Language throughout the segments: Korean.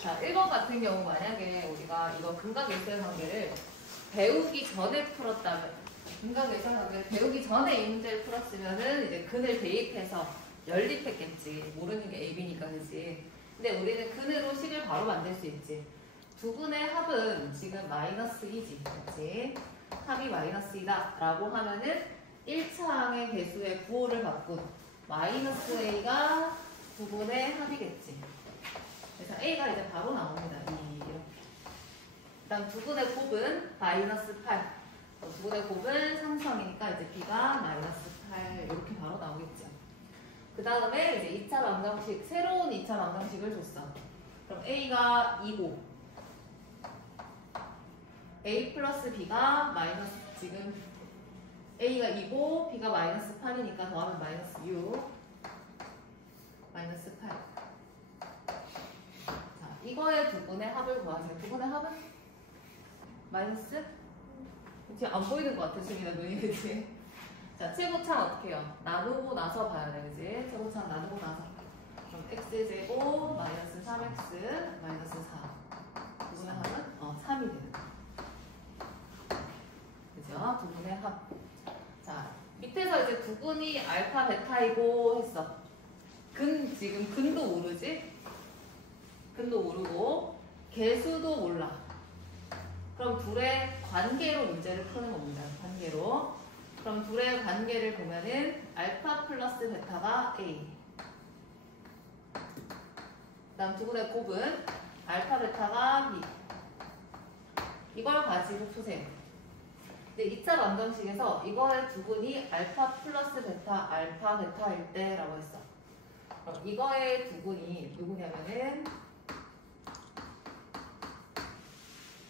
자, 1번 같은 경우 만약에 우리가 이거 근각일수의 관계를 배우기 전에 풀었다면, 근각일수의 관계를 배우기 전에 이 문제를 풀었으면은 이제 근을 대입해서 연립했겠지. 모르는 게 AB니까, 그지? 근데 우리는 근으로 식을 바로 만들 수 있지. 두 근의 합은 지금 마이너스 2지, 그치? 합이 마이너스 2다 라고 하면은 1차항의 개수의 부호를 바꾼 마이너스 A가 두 근의 합이겠지. 그래서 A가 이제 바로 나옵니다. 이렇게. 그다음 두 근의 곱은 마이너스 8. 두 근의 곱은 상수항이니까 이제 B가 마이너스 8 이렇게 바로 나오겠죠. 그 다음에 이제 2차 방정식, 새로운 2차 방정식을 줬어. 그럼 A가 2고 A 플러스 B가 마이너스, 지금 A가 2고 B가 마이너스 8이니까 더하면 마이너스 6 마이너스 8. 자, 이거의 두 근의 합을 구하세요. 두 근의 합은? 마이너스? 지금 안 보이는 것 같아, 지금 눈이, 그치? 자, 최고차는 어떻게 해요? 나누고 나서 봐야 돼, 그치? 최고차는 나누고 나서. 그럼 x제곱 마이너스 3x 마이너스 4. 두 분의 합은? 3이 되는 거야. 그죠? 두 분의 합. 자, 밑에서 이제 두 분이 알파, 베타이고 했어. 지금 근도 모르지? 근도 모르고, 개수도 몰라. 그럼 둘의 관계로 문제를 푸는 겁니다. 관계로. 그럼 둘의 관계를 보면은 알파 플러스 베타가 A. 그 다음 두 분의 곱은 알파 베타가 B. 이걸 가지고 푸세요. 근데 2차 방정식에서 이거의 두 분이 알파 플러스 베타, 알파 베타일 때라고 했어. 그럼 이거의 두 분이 누구냐면은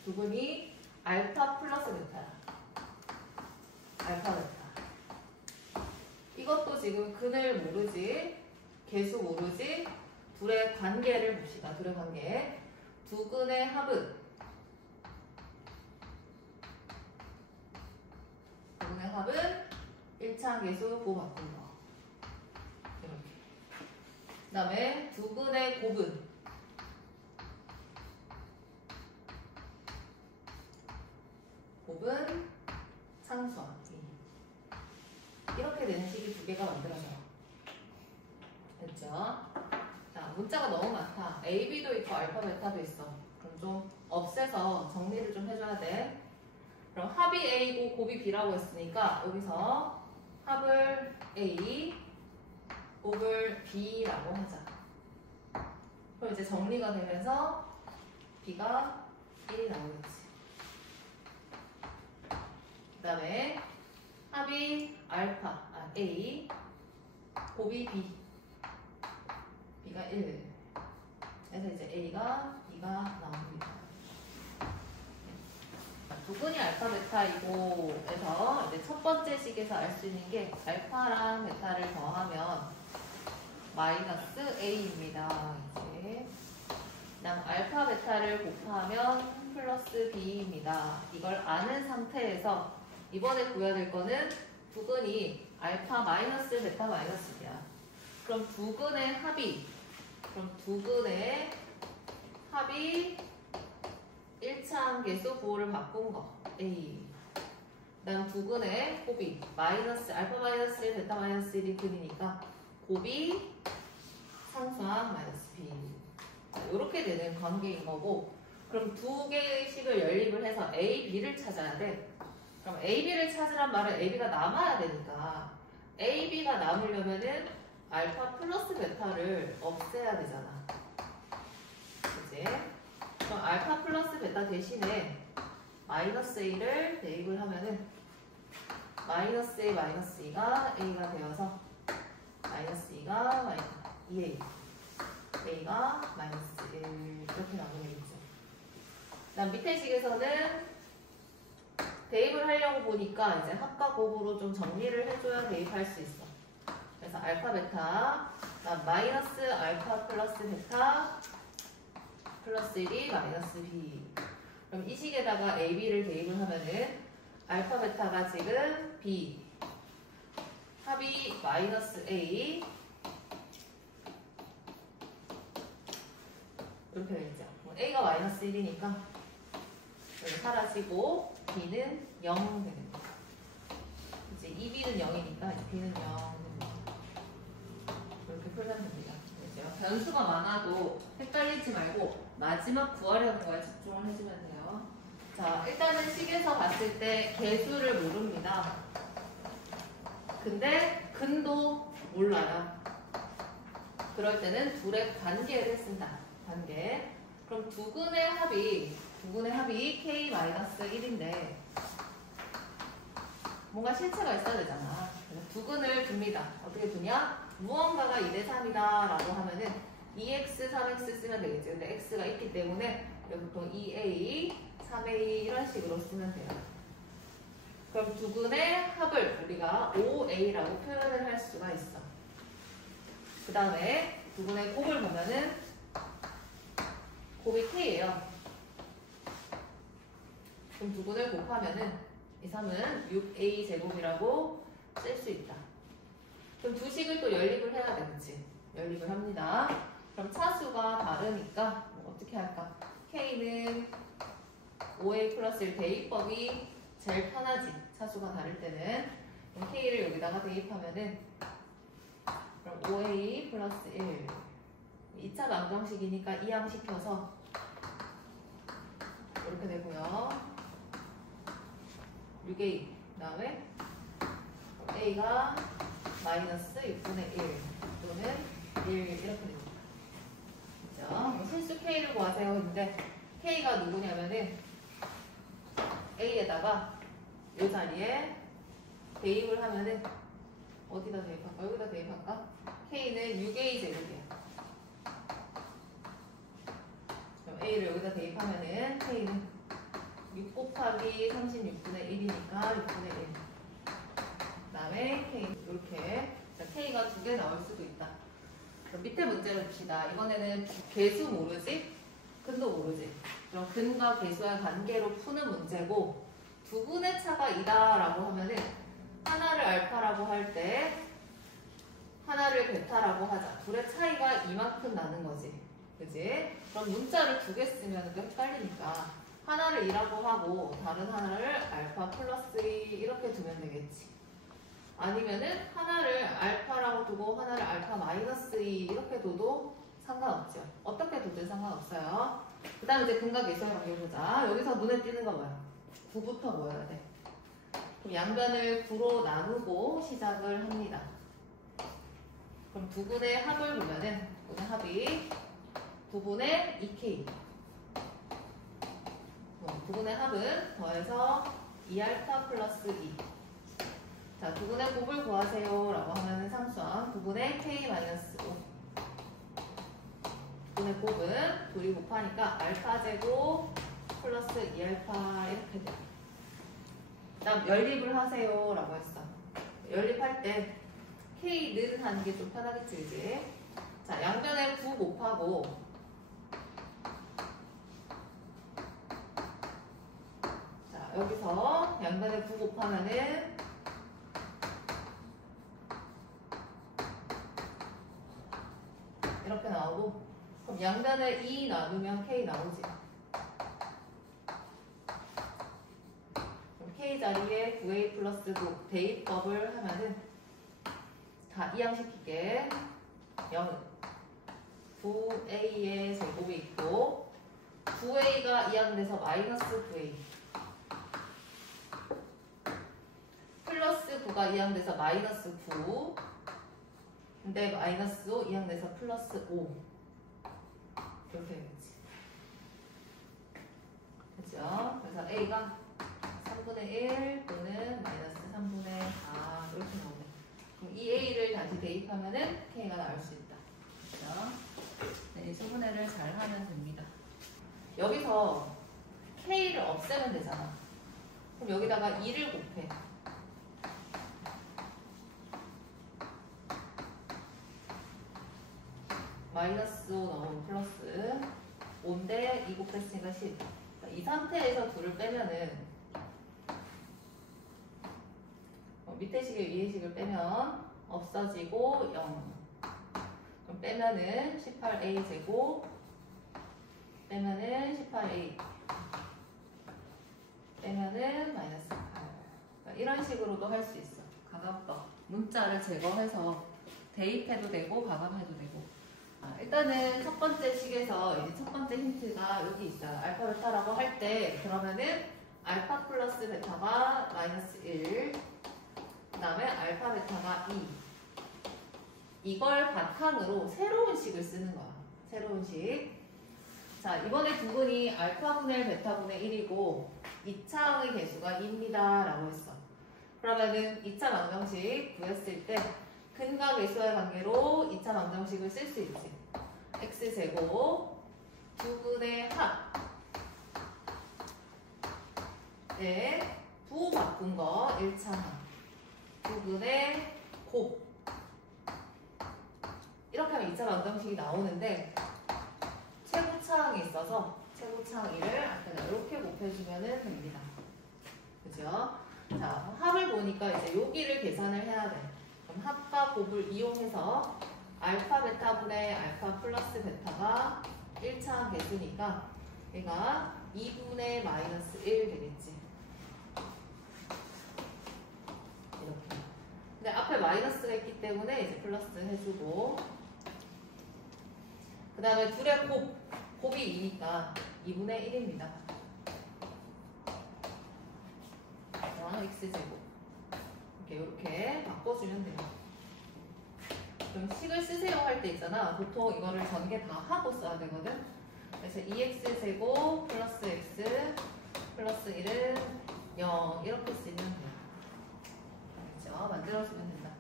두 분이 알파 플러스 베타야. 알파 베타. 이것도 지금 근을 모르지, 개수 모르지, 둘의 관계를 봅시다. 둘의 관계. 두 근의 합은 두 근의 합은 1차 개수 고 바꾼 거. 이렇게. 그 다음에 두 근의 곱은 상수항. 이렇게 되는 식이 두 개가 만들어져요. 됐죠? 자, 문자가 너무 많다. A, B도 있고 알파, 베타도 있어. 그럼 좀 없애서 정리를 좀 해줘야 돼. 그럼 합이 A고 곱이 B라고 했으니까 여기서 합을 A, 곱을 B라고 하자. 그럼 이제 정리가 되면서 B가 1이 나오겠지. 그 다음에 합이 알파, A, 곱이 B. B가 1. 그래서 이제 A가 B가 나옵니다. 두 분이 알파, 베타이고 해서 이제 첫 번째 식에서 알 수 있는 게 알파랑 베타를 더하면 마이너스 A입니다. 이제 그다음 알파, 베타를 곱하면 플러스 B입니다. 이걸 아는 상태에서 이번에 구해야 될 거는 두 근이 알파 마이너스 베타 마이너스야. 그럼 두 근의 합이 1차 계수 부호를 바꾼 거 A. 그다음 두 근의 곱이 마이너스 알파 마이너스 1 베타 마이너스 1이 근이니까 곱이 상수항 마이너스 B. 이렇게 되는 관계인 거고, 그럼 두 개의 식을 연립을 해서 A, B를 찾아야 돼. 그럼 A, B를 찾으란 말은 A, B가 남아야 되니까 A, B가 남으려면은 알파 플러스 베타를 없애야 되잖아. 그치? 그럼 알파 플러스 베타 대신에 마이너스 A를 대입을 하면은 마이너스 A, 마이너스 2가 A가 되어서 마이너스 2가 2A, A가 마이너스 1 이렇게 나오겠죠. 그다음 밑에 식에서는 대입을 하려고 보니까 이제 합과 곱으로 좀 정리를 해줘야 대입할 수 있어. 그래서 알파 베타, 마이너스 알파 플러스 베타 플러스 1이 마이너스 B. 그럼 이 식에다가 A, B를 대입을 하면은 알파 베타가 지금 B, 합이 마이너스 A, 이렇게 되겠죠. A가 마이너스 1이니까 여기 사라지고 B는 0 되겠네요. 이제 2B는 0이니까 2B는 0 됩니다. 이렇게 풀면 됩니다. 그렇죠? 변수가 많아도 헷갈리지 말고 마지막 구하려는 거에 집중을 해주면 돼요. 자, 일단은 식에서 봤을 때 개수를 모릅니다. 근데 근도 몰라요. 그럴 때는 둘의 관계를 쓴다. 관계. 그럼 두근의 합이 K-1인데 뭔가 실체가 있어야 되잖아. 그래서 두근을 둡니다. 어떻게 두냐? 무언가가 2대 3이다 라고 하면은 2x, 3x 쓰면 되겠지. 근데 x가 있기 때문에 보통 2a, 3a 이런 식으로 쓰면 돼요. 그럼 두근의 합을 우리가 5a라고 표현을 할 수가 있어. 그 다음에 두근의 곱을 보면은 곱이 k예요. 그럼 두근을 곱하면은 이 3은 6a 제곱이라고 쓸 수 있다. 그럼 두 식을 또 연립을 해야 되겠지. 연립을 합니다. 그럼 차수가 다르니까 뭐 어떻게 할까? k는 5a 플러스 1 대입법이 제일 편하지. 차수가 다를 때는. 그럼 k를 여기다가 대입하면은 그럼 5a 플러스 1 2차 방정식이니까 이항시켜서 이렇게 되고요. 6a 그 다음에 a가 마이너스 6분의 1 또는 1 이렇게 됩니다. 그죠? 실수 k를 구하세요 했는데 k가 누구냐면은 a에다가 이 자리에 대입을 하면은 어디다 대입할까? 여기다 대입할까? k는 6a 제곱이야. 그럼 a를 여기다 대입하면은 k는 6 곱하기 36분의 1이니까 6분의 1. 그 다음에 k 이렇게 k가 2개 나올 수도 있다. 그럼 밑에 문제를 봅시다. 이번에는 개수 모르지? 근도 모르지? 그럼 근과 개수의 관계로 푸는 문제고 두근의 차가 2다 라고 하면은 하나를 알파라고 할 때 하나를 베타라고 하자. 둘의 차이가 이만큼 나는 거지. 그지? 그럼 문자를 2개 쓰면 또 헷갈리니까 하나를 2라고 하고 다른 하나를 알파 플러스 2 이렇게 두면 되겠지. 아니면은 하나를 알파라고 두고 하나를 알파 마이너스 2 이렇게 둬도 상관없죠. 어떻게 둬도 상관없어요. 그 다음에 이제 근과 개수의 관계 보자. 여기서 눈에 띄는 거 뭐야? 9부터 모여야 돼. 그럼 양변을 9로 나누고 시작을 합니다. 그럼 두근의 합을 보면은 두근의 합이 9분의 2k. 두근의 합은 더해서 2알파 플러스 2. 자, 두근의 곱을 구하세요 라고 하면은 상수항 9분의 k-5. 두근의 곱은 둘이 곱하니까 알파 제곱 플러스 2알파 이렇게 돼. 그 다음 연립을 하세요 라고 했어. 연립할 때 k는 하는 게 좀 편하겠지, 그지? 자, 양변에 9 곱하고 자, 여기서 양변에 9 곱하면은 이렇게 나오고 그럼 양변을 2 나누면 k 나오지. 그럼 k 자리에 9a 플러스 9 대입법을 하면은 다 이항시키게 0은 9a의 제곱이 있고 9a가 이항돼서 마이너스 9a 플러스 9가 이항돼서 마이너스 9 근데 마이너스 5 이항돼서 플러스 5 이렇게 되겠지. 그죠? 그래서 a가 3분의 1 또는 마이너스 3분의 4 이렇게 나오네. 그럼 이 a를 다시 대입하면은 k가 나올 수 있다. 그죠? 네, 수분해를 잘 하면 됩니다. 여기서 k를 없애면 되잖아. 그럼 여기다가 2를 곱해. 마이너스 5 넣으면 플러스 5인데 2 곱했으니까 10. 이 상태에서 2를 빼면은 밑에 식을 위에 식을 빼면 없어지고 0. 그럼 빼면은 18a 제곱 8A 빼면은 마이너스 8. 그러니까 이런 식으로도 할 수 있어. 가감법. 문자를 제거해서 대입해도 되고 가감해도 되고. 일단은 첫 번째 식에서 이제 첫 번째 힌트가 여기 있다. 알파 베타라고 할 때 그러면은 알파 플러스 베타가 마이너스 1, 그 다음에 알파 베타가 2. 이걸 바탕으로 새로운 식을 쓰는 거야. 새로운 식. 자, 이번에 두근이 알파분의 베타분의 1이고 2차의 개수가 2입니다 라고 했어. 그러면은 2차 방정식 구했을 때 근과 개수의 관계로 2차 방정식을 쓸 수 있지. x제곱 두근의 합에 부 바꾼 거 1차 합 두근의 곱 이렇게 하면 2차 방정식이 나오는데 최고차항이 있어서 최고차항 1을 앞에다 이렇게 곱해주면 됩니다. 그죠? 자, 합을 보니까 이제 여기를 계산을 해야 돼. 그럼 합과 곱을 이용해서 알파 베타분의 알파 플러스 베타가 1차항 개수니까 얘가 2분의 마이너스 1 되겠지. 이렇게. 근데 앞에 마이너스가 있기 때문에 이제 플러스 해주고 그 다음에 둘의 곱이 2니까 2분의 1입니다. x제곱 이렇게 바꿔주면 돼요. 그럼 식을 쓰세요 할 때 있잖아. 보통 이거를 전개 다 하고 써야 되거든. 그래서 2x제곱 플러스 x 플러스 1은 0 이렇게 쓰면 돼요. 그렇죠? 만들어주면 된다.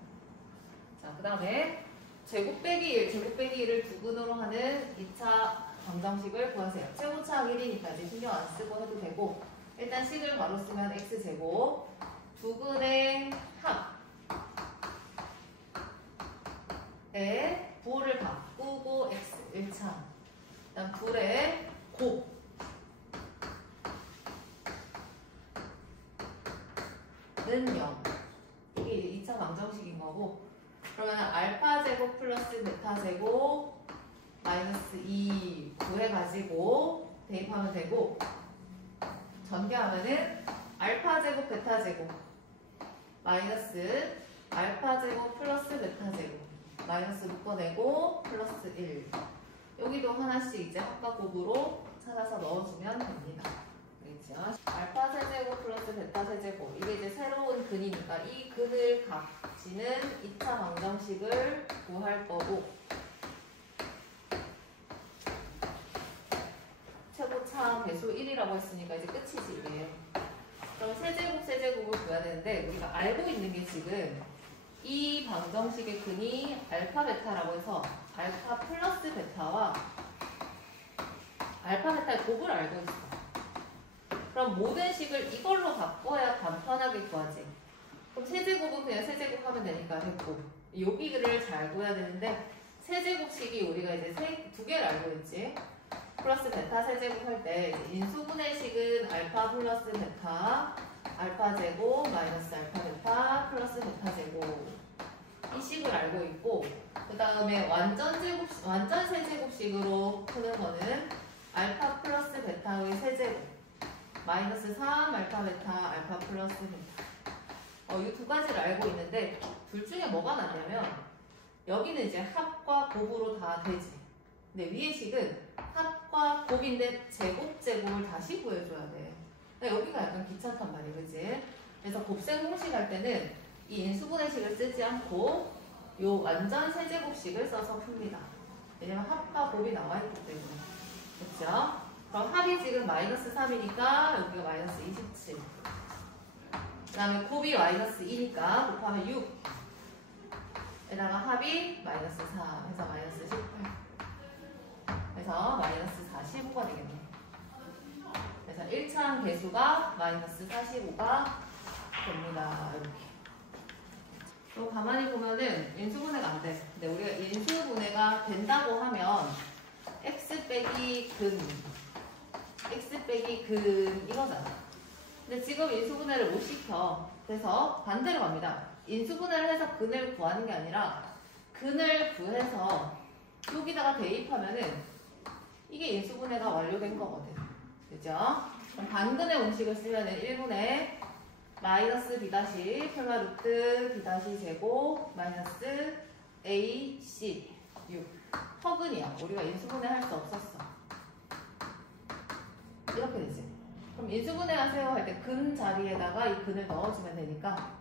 자, 그 다음에 제곱 빼기 1, 제곱 빼기 1을 두근으로 하는 2차 방정식을 구하세요. 최고차항 1이니까 이제 신경 안 쓰고 해도 되고 일단 식을 바로 쓰면 x제곱 두근의 합에 부호를 바꾸고 x 1차 그 다음 둘의 곱은 0 이게 이제 2차 방정식인 거고 그러면 알파 제곱 플러스 베타 제곱 마이너스 2 구해가지고 대입하면 되고 전개하면은 알파 제곱 베타 제곱 마이너스 알파 제곱 플러스 베타 제곱 마이너스 묶어내고 플러스 1 여기도 하나씩 이제 합과 곱으로 찾아서 넣어주면 됩니다. 그렇죠? 알파 세제곱 플러스 베타 세제곱 이게 이제 새로운 근이니까 이 근을 가지는 2차 방정식을 구할 거고 최고차항 배수 1이라고 했으니까 이제 끝이지 이게. 그럼 세제곱을 구해야 되는데 우리가 알고 있는 게 지금 이 방정식의 근이 알파 베타라고 해서 알파 플러스 베타와 알파 베타의 곱을 알고 있어. 그럼 모든 식을 이걸로 바꿔야 간편하게 구하지. 그럼 세제곱은 그냥 세제곱 하면 되니까 됐고 여기를 잘 구해야 되는데 세제곱식이 우리가 이제 두 개를 알고 있지. 플러스 베타 세제곱 할 때 인수분해 식은 알파 플러스 베타 알파 제곱 마이너스 알파 베타 플러스 베타 제곱 이 식을 알고 있고 그 다음에 완전 세제곱식으로 푸는 거는 알파 플러스 베타의 세제곱 마이너스 3 알파 베타 알파 플러스 베타 이 두 가지를 알고 있는데 둘 중에 뭐가 낫냐면 여기는 이제 합과 곱으로 다 되지. 근데 위의 식은 합과 곱인데 제곱을 다시 구해줘야 돼. 근데 여기가 약간 귀찮단 말이야, 그치? 그래서 곱셈 공식 할 때는 이 인수분해식을 쓰지 않고 요 완전 세제곱식을 써서 풉니다. 왜냐면 합과 곱이 나와있기 때문에. 그쵸? 그럼 합이 지금 마이너스 3이니까 여기가 마이너스 27. 그 다음에 곱이 마이너스 2니까 곱하면 6. 에다가 합이 마이너스 4 해서 마이너스 18. 그래서 마이너스 45가 되겠네. 그래서 1차항 개수가 마이너스 45가 됩니다. 이렇게. 또 가만히 보면은 인수분해가 안 돼. 근데 우리가 인수분해가 된다고 하면 x 빼기 근 이거잖아. 근데 지금 인수분해를 못 시켜. 그래서 반대로 갑니다. 인수분해를 해서 근을 구하는 게 아니라 근을 구해서 여기다가 대입하면은 이게 인수분해가 완료된 거거든. 그죠? 그럼 반근의 공식을 쓰면은 1분의 마이너스 b 다시 플마 루트 b 다시 제곱 마이너스 ac 6 허근이야. 우리가 인수분해 할 수 없었어. 이렇게 되지. 그럼 인수분해 하세요 할 때 근 자리에다가 이 근을 넣어주면 되니까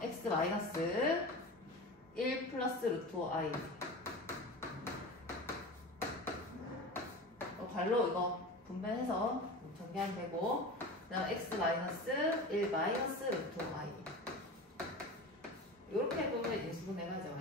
x 마이너스 1 플러스 루트 i 발로 이거 분배해서 전개하면 되고 그 다음 x 마이너스 1 마이너스 루트 i 이렇게 해보면 인수분해가 이제 완료.